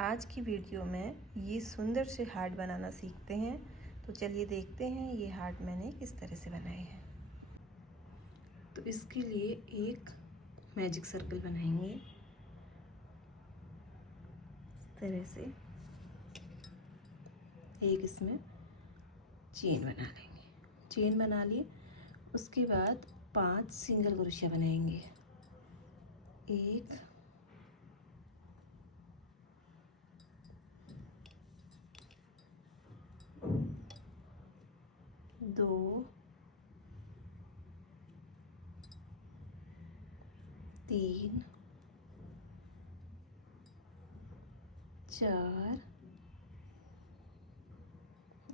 आज की वीडियो में ये सुंदर से हार्ट बनाना सीखते हैं। तो चलिए देखते हैं ये हार्ट मैंने किस तरह से बनाए हैं। तो इसके लिए एक मैजिक सर्कल बनाएंगे इस तरह से। एक इसमें चेन बना लेंगे। चेन बना ली, उसके बाद 5 सिंगल क्रोशिया बनाएंगे। 1 2 3 4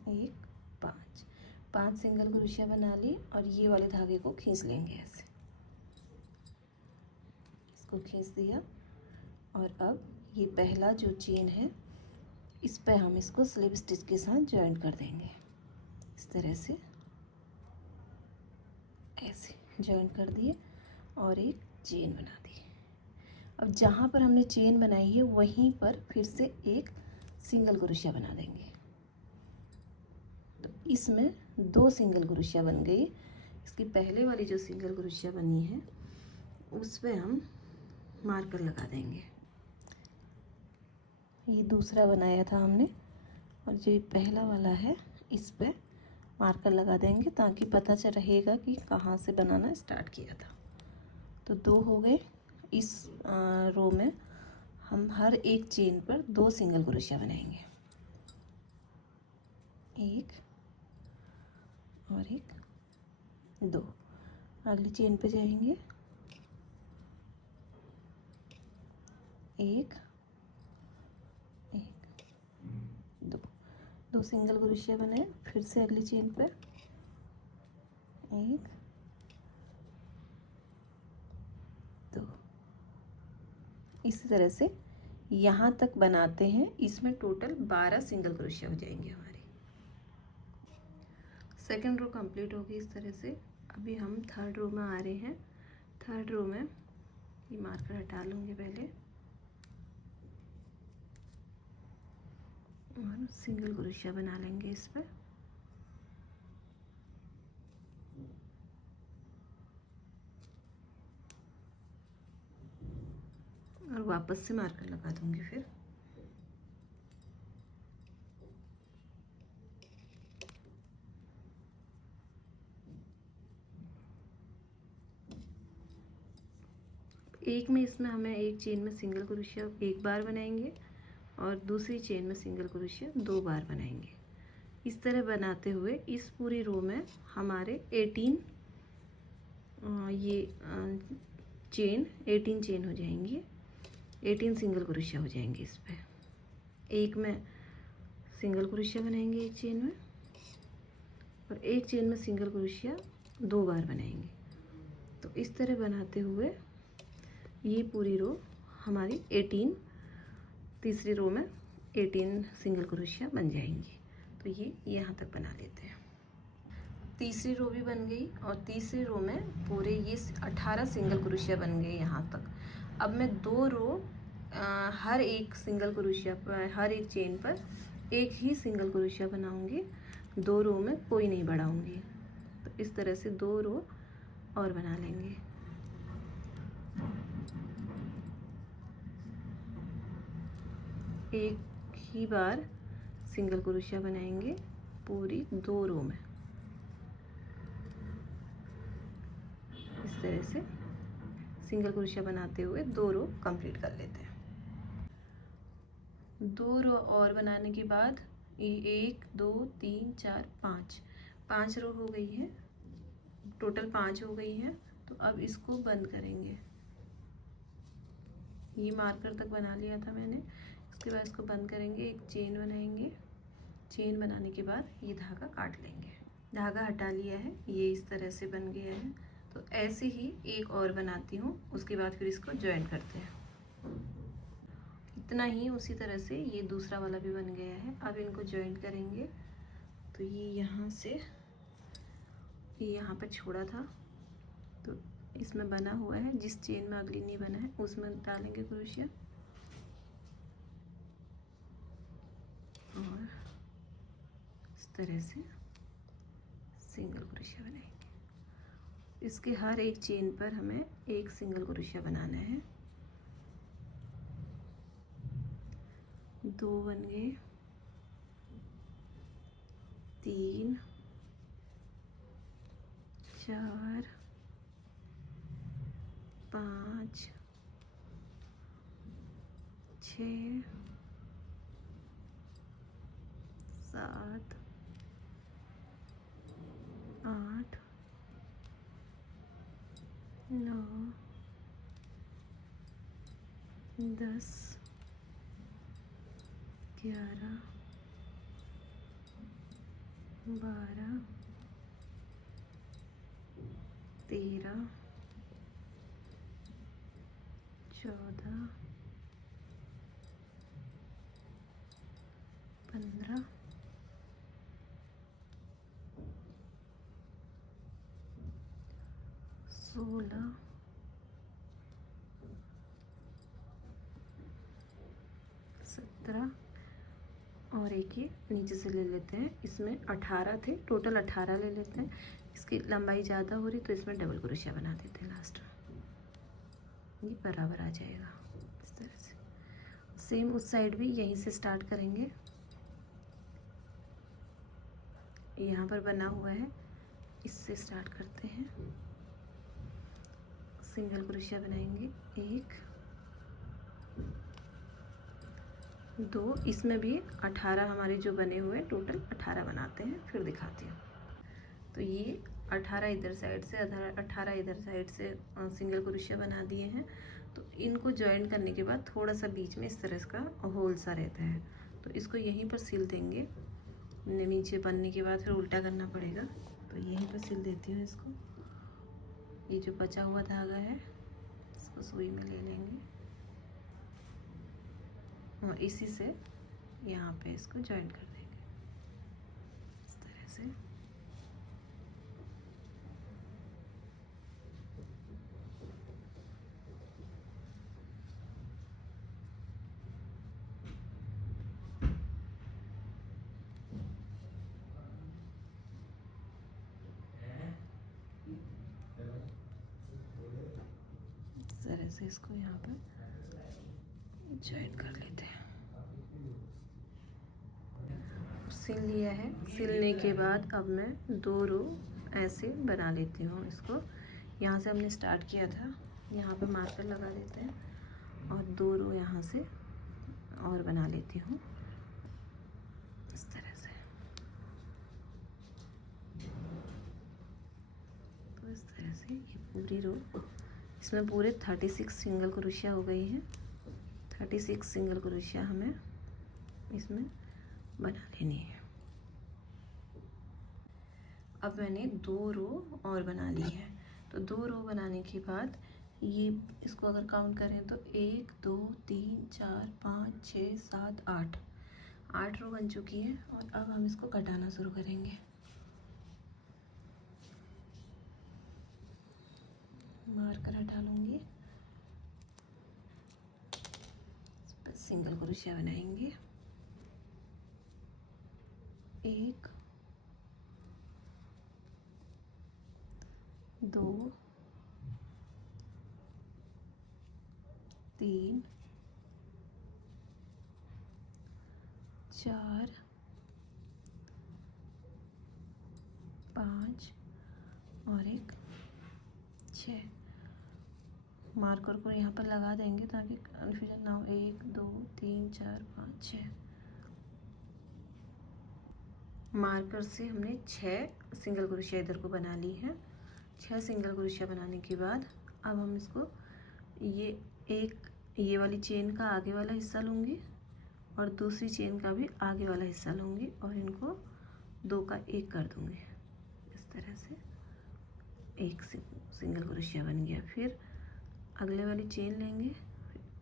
1 5 5 सिंगल क्रोशिया बना ली और ये वाले धागे को खींच लेंगे ऐसे। इसको खींच दिया और अब ये पहला जो चेन है इस पे हम इसको स्लिप स्टिच के साथ जॉइन कर देंगे। इस तरह से ऐसे जॉइन कर दिए और एक चेन बना दी। अब जहाँ पर हमने चेन बनाई है वहीं पर फिर से एक सिंगल क्रोशिया बना देंगे। तो इसमें 2 सिंगल क्रोशिया बन गई। इसकी पहले वाली जो सिंगल क्रोशिया बनी है उस पे हम मार्कर लगा देंगे। ये दूसरा बनाया था हमने और जो पहला वाला है इस पे मार्कर लगा देंगे ताकि पता चल रहेगा कि कहाँ से बनाना स्टार्ट किया था। तो 2 हो गए। इस रो में हम हर एक चेन पर 2 सिंगल क्रोशिया बनाएंगे। 1 और 1 2। अगली चेन पे जाएंगे। 1 1 2 सिंगल क्रोशिया बनाए। फिर से अगली चेन पर 1 2। इसी तरह से यहाँ तक बनाते हैं। इसमें टोटल 12 सिंगल क्रोशिया हो जाएंगे हमारे। सेकंड रो कंप्लीट होगी इस तरह से। अभी हम थर्ड रो में आ रहे हैं। थर्ड रो में ये मार्कर हटा लूँगी पहले और सिंगल क्रोशिया बना लेंगे इस पर। और वापस से मार्कर लगा दूंगी फिर। एक में इसमें हमें एक चेन में सिंगल क्रोशिया एक बार बनाएंगे और दूसरी चेन में सिंगल क्रोशिया 2 बार बनाएंगे। इस तरह बनाते हुए इस पूरी रो में हमारे 18 चेन हो जाएंगी। 18 सिंगल क्रोशिया हो जाएंगे इस पे। एक में सिंगल क्रोशिया बनाएंगे एक चेन में और एक चेन में सिंगल क्रोशिया 2 बार बनाएंगे। तो इस तरह बनाते हुए ये पूरी रो हमारी 18, तीसरी रो में 18 सिंगल क्रोशिया बन जाएंगी। तो ये यहाँ तक बना लेते हैं। तीसरी रो भी बन गई और तीसरी रो में पूरे ये 18 सिंगल क्रोशिया बन गए यहाँ तक। अब मैं 2 रो हर एक सिंगल क्रोशिया पर, हर एक चेन पर एक ही सिंगल क्रोशिया बनाऊंगी। 2 रो में कोई नहीं बढ़ाऊंगी। तो इस तरह से 2 रो और बना लेंगे। एक ही बार सिंगल क्रोशिया बनाएंगे पूरी 2 रो में। इस तरह से सिंगल क्रोशिया बनाते हुए 2 रो कंप्लीट कर लेते हैं। 2 रो और बनाने के बाद ये 1 2 3 4 5 रो हो गई है। टोटल 5 हो गई है। तो अब इसको बंद करेंगे। ये मार्कर तक बना लिया था मैंने। इसके बाद इसको बंद करेंगे। एक चेन बनाएंगे। चेन बनाने के बाद ये धागा काट लेंगे। धागा हटा लिया है। ये इस तरह से बन गया है। तो ऐसे ही एक और बनाती हूँ, उसके बाद फिर इसको ज्वाइन करते हैं। इतना ही उसी तरह से ये दूसरा वाला भी बन गया है। अब इनको ज्वाइन करेंगे। तो ये यहाँ से ये यहाँ पर छोड़ा था तो इसमें बना हुआ है। जिस चेन में अगली नहीं बना है उसमें डालेंगे क्रोशिया। तरह से सिंगल क्रोशिया बनाएंगे। इसके हर एक चेन पर हमें एक सिंगल क्रोशिया बनाना है। 2 बन गए, 3, 4, 5, 6, 7, 8, 9, 10, 11, 12, 13, 14, 15, 16, 17 और एक ये नीचे से ले लेते हैं। इसमें 18 थे, टोटल 18 ले लेते हैं। इसकी लंबाई ज़्यादा हो रही तो इसमें डबल क्रोशिया बना देते हैं लास्ट में, ये बराबर आ जाएगा इस तरह से। सेम उस साइड भी यहीं से स्टार्ट करेंगे। यहाँ पर बना हुआ है, इससे स्टार्ट करते हैं। सिंगल क्रोशिया बनाएंगे, 1, 2, इसमें भी 18 हमारे जो बने हुए टोटल 18 बनाते हैं, फिर दिखाती हूँ। तो ये 18 इधर साइड से, 18 इधर साइड से सिंगल क्रोशिया बना दिए हैं। तो इनको जॉइन करने के बाद थोड़ा सा बीच में इस तरह का होल सा रहता है, तो इसको यहीं पर सिल देंगे। नीचे बनने के बाद फिर उल्टा करना पड़ेगा, तो यहीं पर सिल देती हूँ इसको। ये जो बचा हुआ धागा है इसको सुई में ले लेंगे और इसी से यहाँ पे इसको जॉइन कर देंगे इस तरह से। इस तरह से इसको यहाँ पर जॉइन कर लेते हैं। सिल लिया है। सिलने के बाद अब मैं 2 रो ऐसे बना लेती हूँ इसको। यहाँ से हमने स्टार्ट किया था, यहाँ पे मार्कर लगा देते हैं और 2 रो यहाँ से और बना लेती हूँ इस तरह से। तो इस तरह से ये पूरी रो, इसमें पूरे 36 सिंगल क्रोशिया हो गई हैं। 36 सिंगल क्रोशिया हमें इसमें बना लेनी है। अब मैंने 2 रो और बना ली है। तो 2 रो बनाने के बाद ये इसको अगर काउंट करें तो 1, 2, 3, 4, 5, 6, 7, 8 रो बन चुकी है। और अब हम इसको घटाना शुरू करेंगे। मार्कर हटा लूँगी, इस पर सिंगल क्रोशिया बनाएंगे। 1, 2, 3, 4, 5 और एक 6। मार्कर को यहाँ पर लगा देंगे ताकि कन्फ्यूजन ना हो। 1, 2, 3, 4, 5, 6 मार्कर से हमने 6 सिंगल क्रोशिया इधर को बना ली है। 6 सिंगल क्रोशिया बनाने के बाद अब हम इसको ये वाली चेन का आगे वाला हिस्सा लूँगी और दूसरी चेन का भी आगे वाला हिस्सा लूँगी और इनको 2 का 1 कर दूँगी। इस तरह से एक सिंगल क्रोशिया बन गया। फिर अगले वाली चेन लेंगे,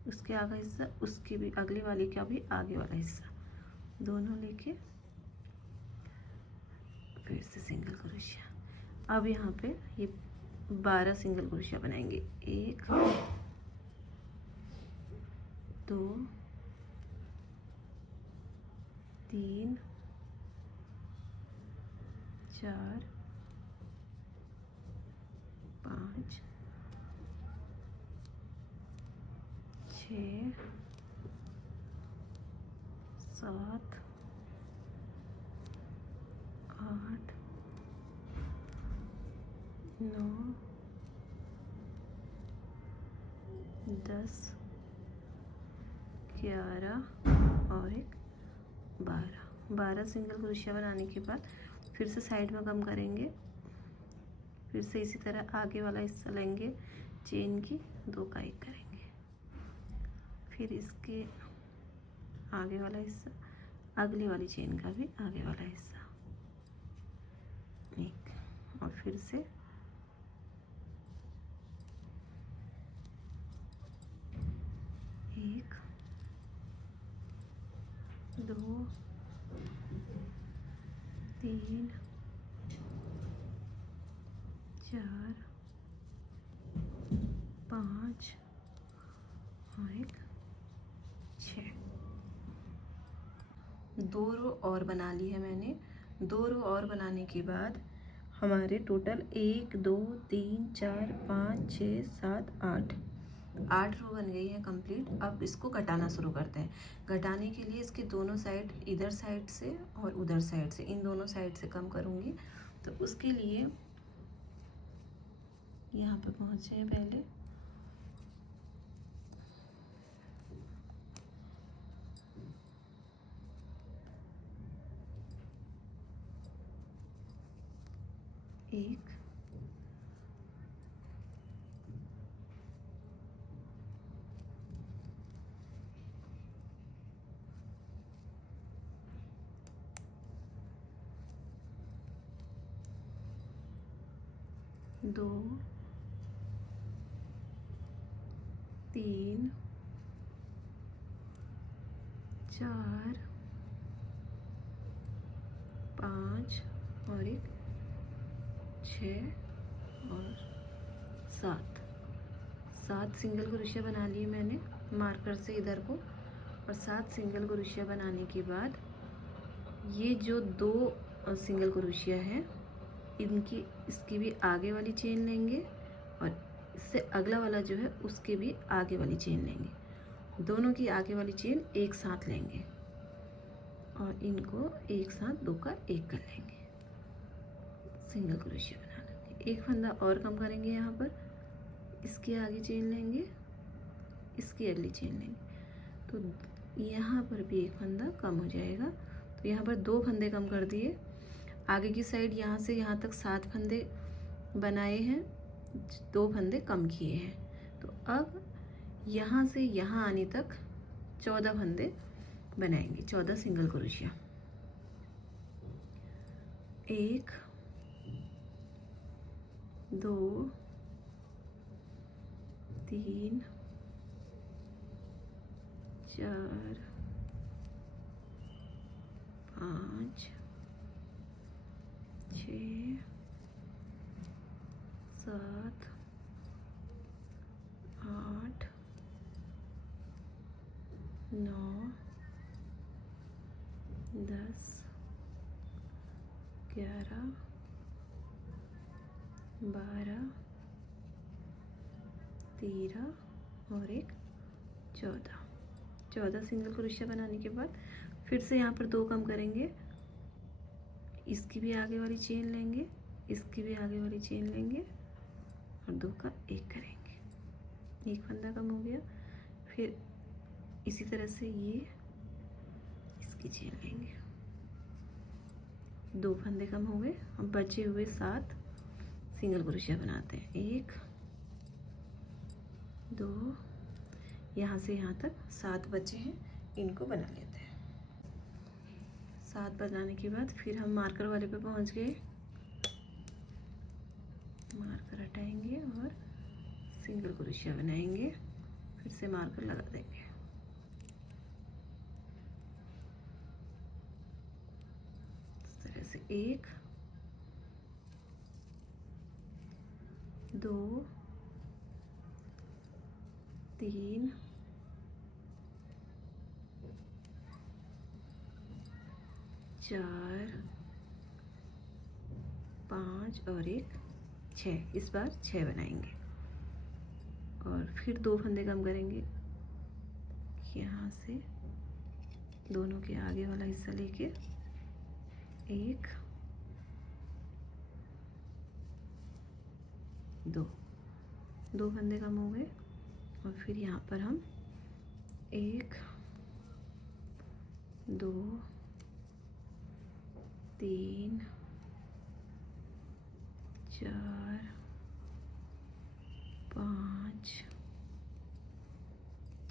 उसके आगे हिस्सा, उसके भी अगली वाली का भी आगे वाला हिस्सा, दोनों लेके फिर से सिंगल क्रोशिया। अब यहाँ पे ये 12 सिंगल क्रोशिया बनाएंगे। 1, 2, 3, 4 5 6 7 8 9 10 11 और एक 12 सिंगल क्रोशिया बनाने के बाद फिर से साइड में कम करेंगे। फिर से इसी तरह आगे वाला हिस्सा लेंगे, चेन की 2 का 1 करेंगे। फिर इसके आगे वाला हिस्सा, अगली वाली चेन का भी आगे वाला हिस्सा 1, और फिर से 1 2 3 4 5 और एक 6। 2 रो और बना ली है मैंने। 2 रो और बनाने के बाद हमारे टोटल 1 2 3 4 5 6 7 8 रो बन गई है कंप्लीट। अब इसको घटाना शुरू करते हैं। घटाने के लिए इसके दोनों साइड, इधर साइड से और उधर साइड से, इन दोनों साइड से कम करूँगी। तो उसके लिए यहाँ पे पहुँचे हैं पहले, एक 2 3 4 5 और एक 6 और 7 सिंगल क्रोशिया बना लिए मैंने मार्कर से इधर को। और 7 सिंगल क्रोशिया बनाने के बाद ये जो 2 सिंगल क्रोशिया है, इसकी भी आगे वाली चेन लेंगे और इससे अगला वाला जो है उसके भी आगे वाली चेन लेंगे। दोनों की आगे वाली चेन एक साथ लेंगे और इनको एक साथ 2 का 1 कर लेंगे। सिंगल क्रोशिया बनाना, एक फंदा और कम करेंगे। यहाँ पर इसकी आगे चेन लेंगे, इसकी अगली चेन लेंगे, तो यहाँ पर भी एक फंदा कम हो जाएगा। तो यहाँ पर 2 फंदे कम कर दिए। आगे की साइड यहाँ से यहाँ तक 7 फंदे बनाए हैं, 2 फंदे कम किए हैं। तो अब यहाँ से यहाँ आने तक 14 फंदे बनाएंगे, 14 सिंगल क्रोशिया। 1 2 3 4 5 6 7 8 9 10 11 12 13 और एक 14 सिंगल क्रोशिया बनाने के बाद फिर से यहाँ पर 2 कम करेंगे। इसकी भी आगे वाली चेन लेंगे, इसकी भी आगे वाली चेन लेंगे और 2 का 1 करेंगे। एक फंदा कम हो गया। फिर इसी तरह से ये इसकी चेन लेंगे, 2 फंदे कम हो गए। अब बचे हुए 7 सिंगल क्रोशिया बनाते हैं। 1 2, यहाँ से यहाँ तक 7 बचे हैं, इनको बना लेते हैं। 7 बनाने के बाद फिर हम मार्कर वाले पे पहुँच गए। मार्कर हटाएंगे और सिंगल क्रोशिया बनाएंगे, फिर से मार्कर लगा देंगे। इस तरह से 1 2 3 4 5 और 1 6, इस बार 6 बनाएंगे और फिर 2 फंदे कम करेंगे यहाँ से, दोनों के आगे वाला हिस्सा लेके 1 2 फंदे कम हो गए और फिर यहाँ पर हम 1 2 3 4 5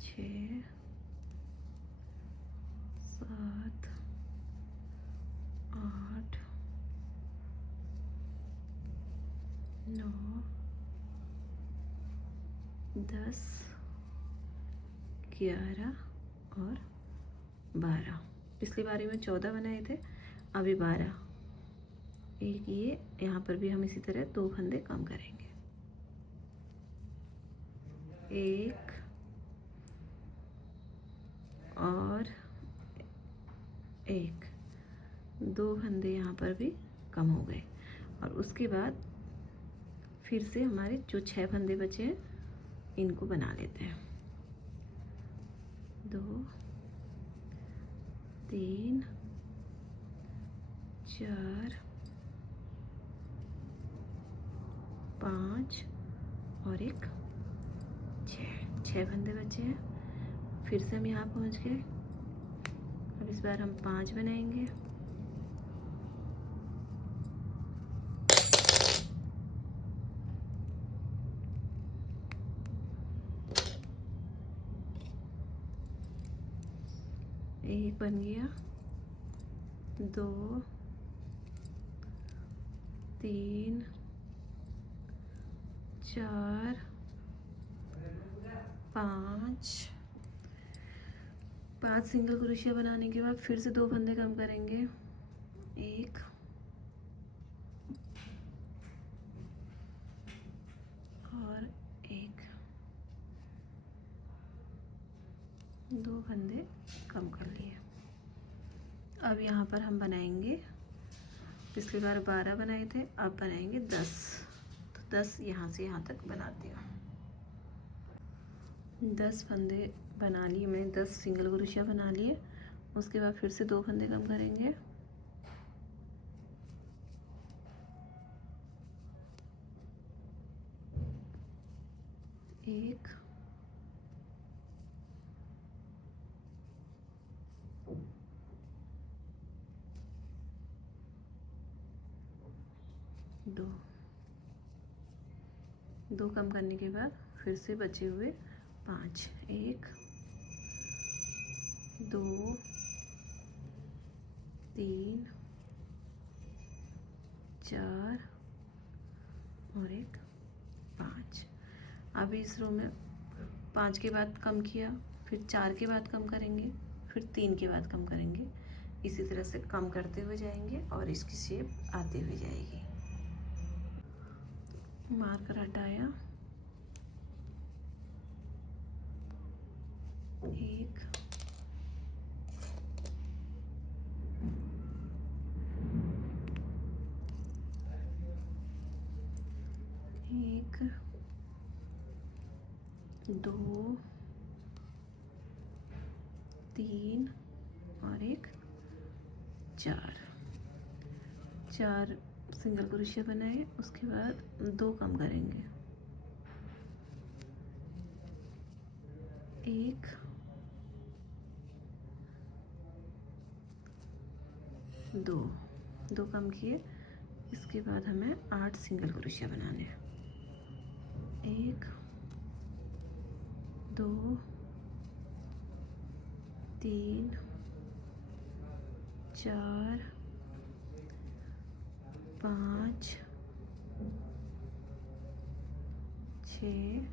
6 7 8 9 10 11 और 12। पिछली बारी में 14 बनाए थे, अभी 12। एक ये यहाँ पर भी हम इसी तरह 2 फंदे कम करेंगे, 1 और 1, 2 फंदे यहाँ पर भी कम हो गए और उसके बाद फिर से हमारे जो 6 फंदे बचे हैं इनको बना लेते हैं। 2 3 4 5 और 1 6 फंदे बचे हैं। फिर से हम यहाँ पहुँच गए। अब इस बार हम 5 बनाएंगे, एक बन गया, 2 3 4 5 सिंगल क्रोशिया बनाने के बाद फिर से 2 फंदे कम करेंगे, 1 और 1, 2 फंदे कम कर लिए। अब यहाँ पर हम बनाएंगे, पिछली बार 12 बनाए थे, अब बनाएंगे 10। तो 10 यहाँ से यहाँ तक बनाती हूँ। 10 फंदे बना लिए मैंने, 10 सिंगल क्रोशिया बना लिए। उसके बाद फिर से 2 फंदे कम करेंगे, 1 2 कम करने के बाद फिर से बचे हुए 5, 1 2 3 4 और 1 5। अभी इस रो में 5 के बाद कम किया, फिर 4 के बाद कम करेंगे, फिर 3 के बाद कम करेंगे। इसी तरह से कम करते हुए जाएंगे और इसकी शेप आती हुई जाएगी। मार्कर हटाया, 1 1 2 3 और 1 4 सिंगल क्रोशिया बनाए। उसके बाद 2 कम करेंगे, 1 2 कम किए। इसके बाद हमें 8 सिंगल क्रोशिया बनाने हैं, 1 2 3 4 5 6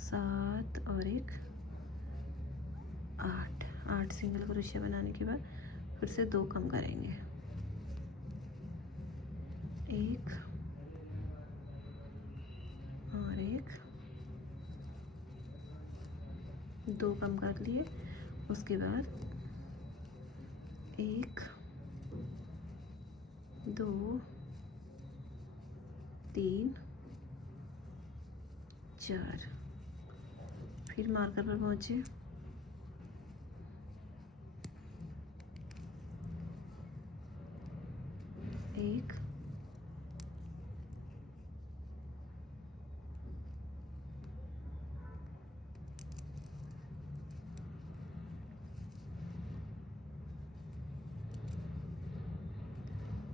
7 और 1 8 सिंगल क्रोशिया बनाने के बाद फिर से 2 कम करेंगे, 1 और 1, 2 कम कर लिए। उसके बाद 1 2 3 4, फिर मार्कर पर पहुँचे, 1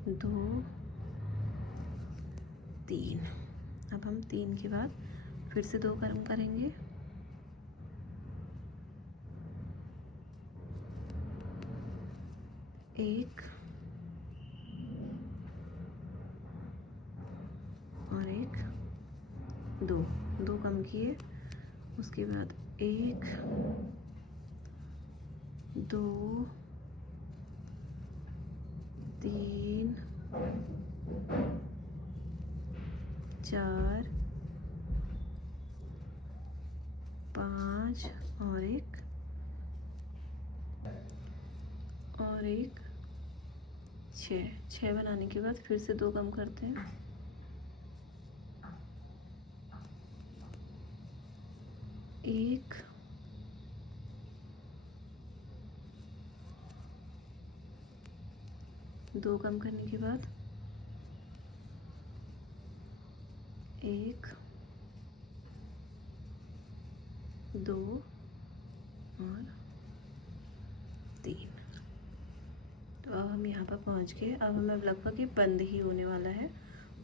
2 3। अब हम 3 के बाद फिर से 2 कर्म करेंगे, 1 और 1, 2 कम किए, उसके बाद 1 2 3 4 5 और 1 6 बनाने के बाद फिर से 2 कम करते हैं, 1 2 कम करने के बाद 1 2 और 3। तो अब हम यहाँ पर पहुँच गए। अब हमें लगभग ये बंद ही होने वाला है,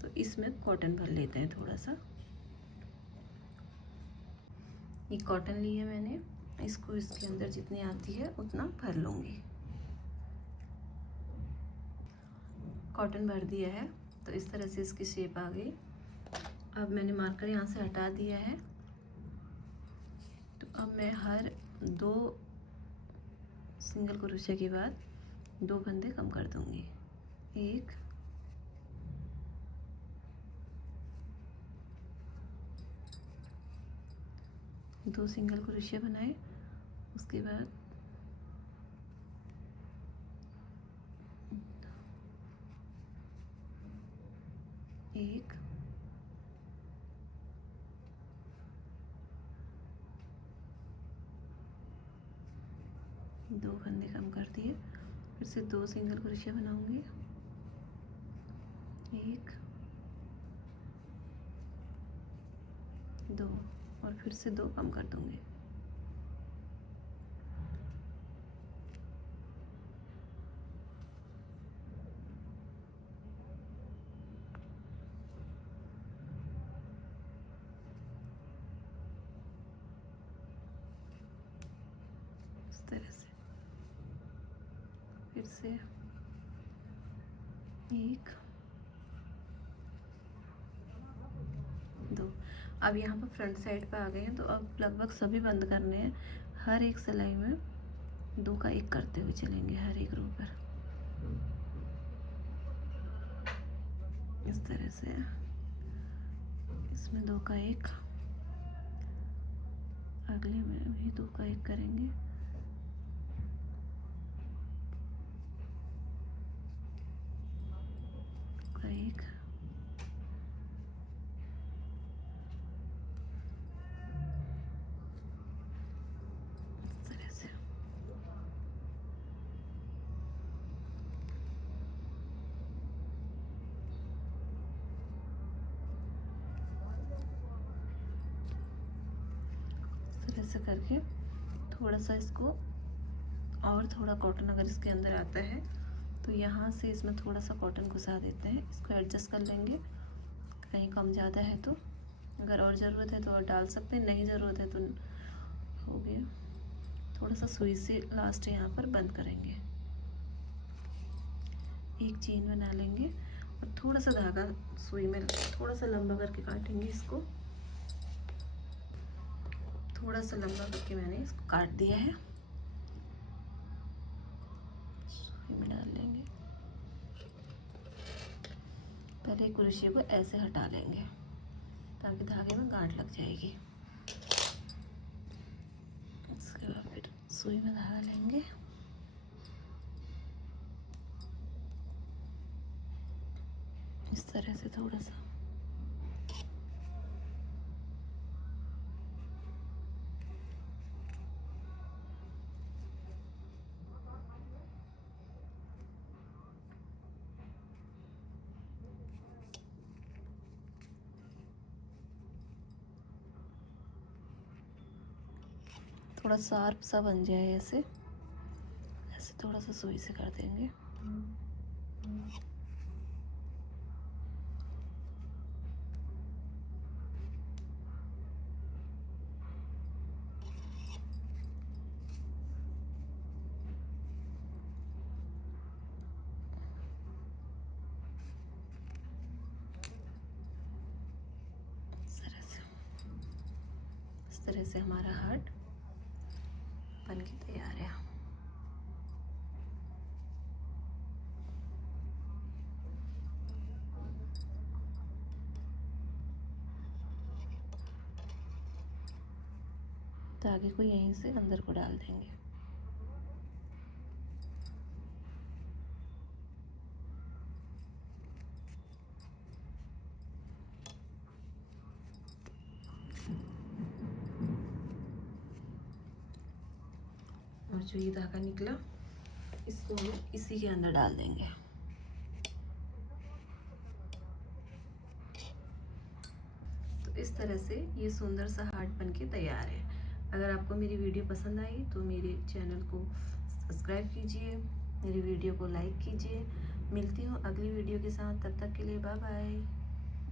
तो इसमें कॉटन भर लेते हैं थोड़ा सा। ये कॉटन ली है मैंने, इसको इसके अंदर जितनी आती है उतना भर लूँगी। कॉटन भर दिया है, तो इस तरह से इसकी शेप आ गई। अब मैंने मार्कर यहाँ से हटा दिया है, तो अब मैं हर 2 सिंगल क्रोशिया के बाद 2 फंदे कम कर दूंगी। 1 2 सिंगल क्रोशिया बनाए, उसके बाद 1 2 फंदे कम कर दिए, फिर से 2 सिंगल क्रोशिया बनाऊंगी, 1 2 और फिर से 2 कम कर दूंगी। इस तरह से फिर से 1 2। अब यहाँ पर फ्रंट साइड पे आ गए हैं, तो अब लगभग सभी बंद करने हैं। हर एक सिलाई में 2 का 1 करते हुए चलेंगे, हर एक रो पर इस तरह से। इसमें 2 का 1, अगले में भी 2 का 1 करेंगे, का 1, इस तरह से। इस तरह से करके थोड़ा सा इसको और थोड़ा कॉटन अगर इसके अंदर आता है तो यहाँ से इसमें थोड़ा सा कॉटन घुसा देते हैं। इसको एडजस्ट कर लेंगे, कहीं कम ज़्यादा है तो, अगर और ज़रूरत है तो और डाल सकते हैं, नहीं ज़रूरत है तो हो गया। थोड़ा सा सुई से लास्ट यहाँ पर बंद करेंगे, एक चेन बना लेंगे और थोड़ा सा धागा सुई में थोड़ा सा लंबा करके काटेंगे। इसको थोड़ा सा लंबा करके मैंने इसको काट दिया है, सुई में डाल लेंगे। पहले क्रोशिया को ऐसे हटा लेंगे ताकि धागे में गांठ लग जाएगी। उसके बाद फिर सुई में धागा लेंगे, तरह से थोड़ा सा थोड़ा शार्प सा बन जाए, ऐसे थोड़ा सा सुई से कर देंगे। इस तरह से हमारा हार्ट बन के तैयार है। धागे को यहीं से अंदर को डाल देंगे। और जो ये धागा निकला, इसको इसी के अंदर डाल देंगे। तो इस तरह से ये सुंदर सा हार्ट बनके तैयार है। अगर आपको मेरी वीडियो पसंद आई तो मेरे चैनल को सब्सक्राइब कीजिए, मेरी वीडियो को लाइक कीजिए। मिलती हूँ अगली वीडियो के साथ, तब तक के लिए बाय बाय।